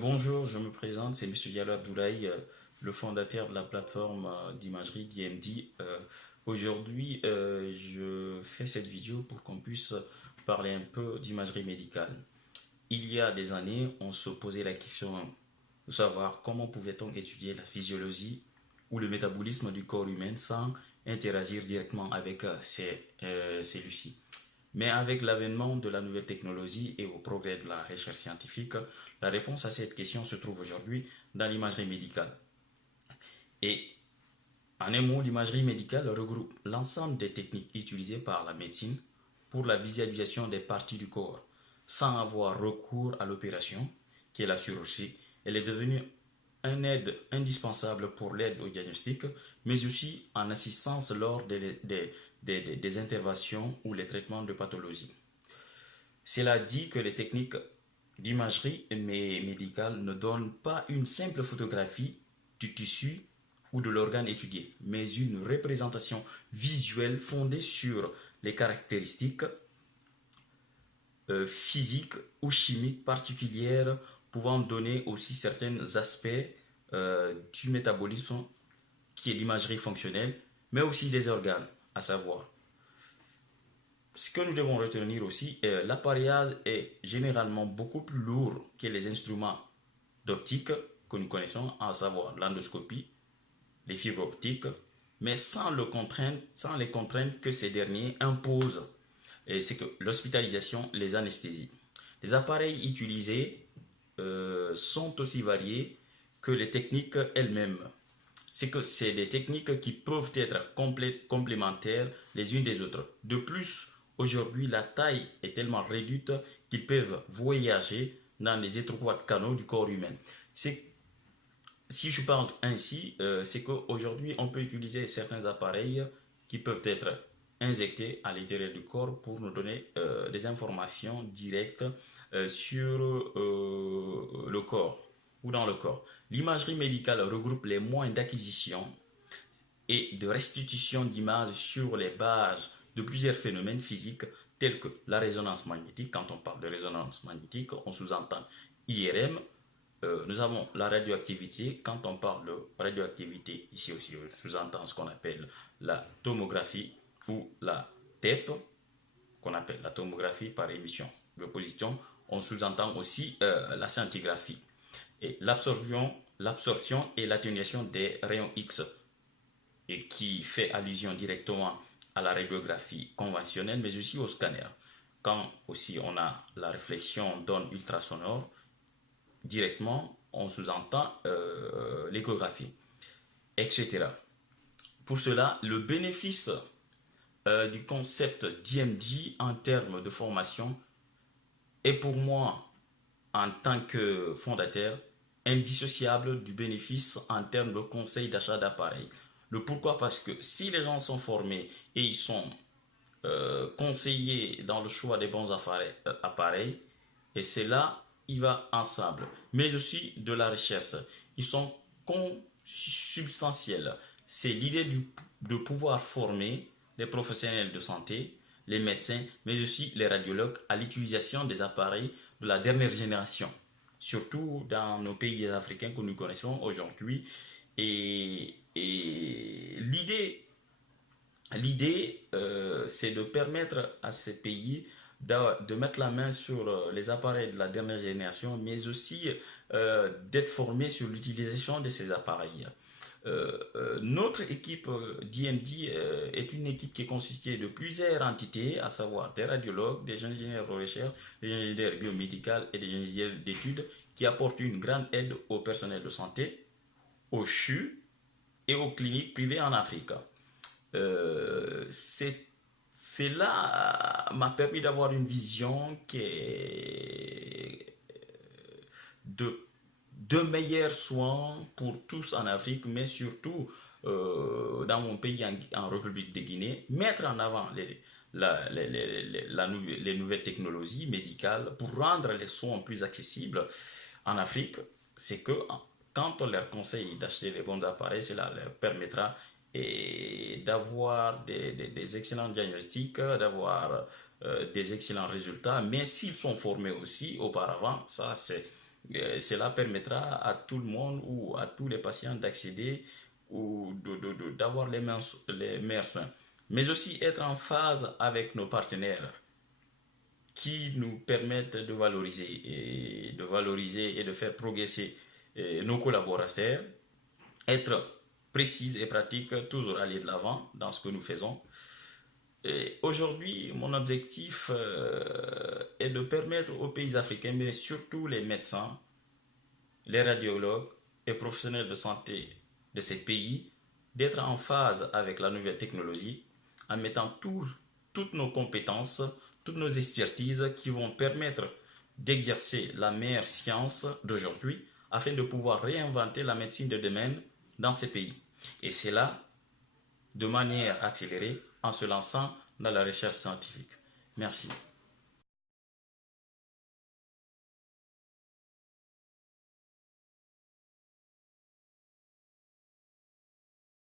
Bonjour, je me présente, c'est Monsieur Diallo Abdoulaye, le fondateur de la plateforme d'imagerie DMD. Aujourd'hui, je fais cette vidéo pour qu'on puisse parler un peu d'imagerie médicale. Il y a des années, on se posait la question de savoir comment pouvait-on étudier la physiologie ou le métabolisme du corps humain sans interagir directement avec celui-ci. Mais avec l'avènement de la nouvelle technologie et au progrès de la recherche scientifique, la réponse à cette question se trouve aujourd'hui dans l'imagerie médicale. Et en un mot, l'imagerie médicale regroupe l'ensemble des techniques utilisées par la médecine pour la visualisation des parties du corps, sans avoir recours à l'opération, qui est la chirurgie. Elle est devenue une aide indispensable pour l'aide au diagnostic, mais aussi en assistance lors des interventions ou les traitements de pathologie. Cela dit que les techniques d'imagerie médicale ne donnent pas une simple photographie du tissu ou de l'organe étudié, mais une représentation visuelle fondée sur les caractéristiques physiques ou chimiques particulières pouvant donner aussi certains aspects du métabolisme qui est l'imagerie fonctionnelle, mais aussi des organes, à savoir. Ce que nous devons retenir aussi, l'appareillage est généralement beaucoup plus lourd que les instruments d'optique que nous connaissons, à savoir l'endoscopie, les fibres optiques, mais sans les contraintes que ces derniers imposent. Et c'est que l'hospitalisation, les anesthésies. Les appareils utilisés sont aussi variés que les techniques elles-mêmes. C'est que c'est des techniques qui peuvent être complémentaires les unes des autres. De plus, aujourd'hui, la taille est tellement réduite qu'ils peuvent voyager dans les étroits canaux du corps humain. C'est Si je parle ainsi, c'est qu'aujourd'hui, on peut utiliser certains appareils qui peuvent être injectés à l'intérieur du corps pour nous donner des informations directes sur le corps ou dans le corps. L'imagerie médicale regroupe les moyens d'acquisition et de restitution d'images sur les bases de plusieurs phénomènes physiques tels que la résonance magnétique. Quand on parle de résonance magnétique, on sous-entend IRM. Nous avons la radioactivité. Quand on parle de radioactivité, ici aussi, on sous-entend ce qu'on appelle la tomographie ou la TEP, qu'on appelle la tomographie par émission de position. On sous-entend aussi la scintigraphie. Et l'absorption et l'atténuation des rayons X, et qui fait allusion directement à la radiographie conventionnelle, mais aussi au scanner. Quand aussi on a la réflexion d'ondes ultrasonores, directement on sous-entend l'échographie, etc. Pour cela, le bénéfice du concept DMD en termes de formation est pour moi, en tant que fondateur, indissociable du bénéfice en termes de conseil d'achat d'appareils. Le pourquoi? Parce que si les gens sont formés et ils sont conseillés dans le choix des bons appareils, et c'est là, il va ensemble. Mais aussi de la recherche. Ils sont consubstantiels. C'est l'idée de pouvoir former les professionnels de santé, les médecins, mais aussi les radiologues à l'utilisation des appareils de la dernière génération, surtout dans nos pays africains que nous connaissons aujourd'hui. Et l'idée, c'est de permettre à ces pays de mettre la main sur les appareils de la dernière génération, mais aussi d'être formés sur l'utilisation de ces appareils. Notre équipe DMD est une équipe qui est constituée de plusieurs entités, à savoir des radiologues, des ingénieurs de recherche, des ingénieurs biomédicaux et des ingénieurs d'études qui apportent une grande aide au personnel de santé, aux CHU et aux cliniques privées en Afrique. Euh, c'est Cela m'a permis d'avoir une vision qui est de meilleurs soins pour tous en Afrique, mais surtout dans mon pays, en République de Guinée, mettre en avant les nouvelles technologies médicales pour rendre les soins plus accessibles en Afrique. C'est que quand on leur conseille d'acheter les bons appareils, cela leur permettra d'avoir des excellents diagnostics, d'avoir des excellents résultats, mais s'ils sont formés aussi auparavant, ça c'est Cela permettra à tout le monde ou à tous les patients d'accéder ou d'avoir les meilleurs soins. Mais aussi être en phase avec nos partenaires qui nous permettent de valoriser et de faire progresser nos collaborateurs, être précise et pratique, toujours aller de l'avant dans ce que nous faisons. Aujourd'hui, mon objectif est de permettre aux pays africains, mais surtout les médecins, les radiologues et professionnels de santé de ces pays, d'être en phase avec la nouvelle technologie en mettant toutes nos compétences, toutes nos expertises qui vont permettre d'exercer la meilleure science d'aujourd'hui afin de pouvoir réinventer la médecine de demain dans ces pays. Et c'est là de manière accélérée en se lançant dans la recherche scientifique. Merci.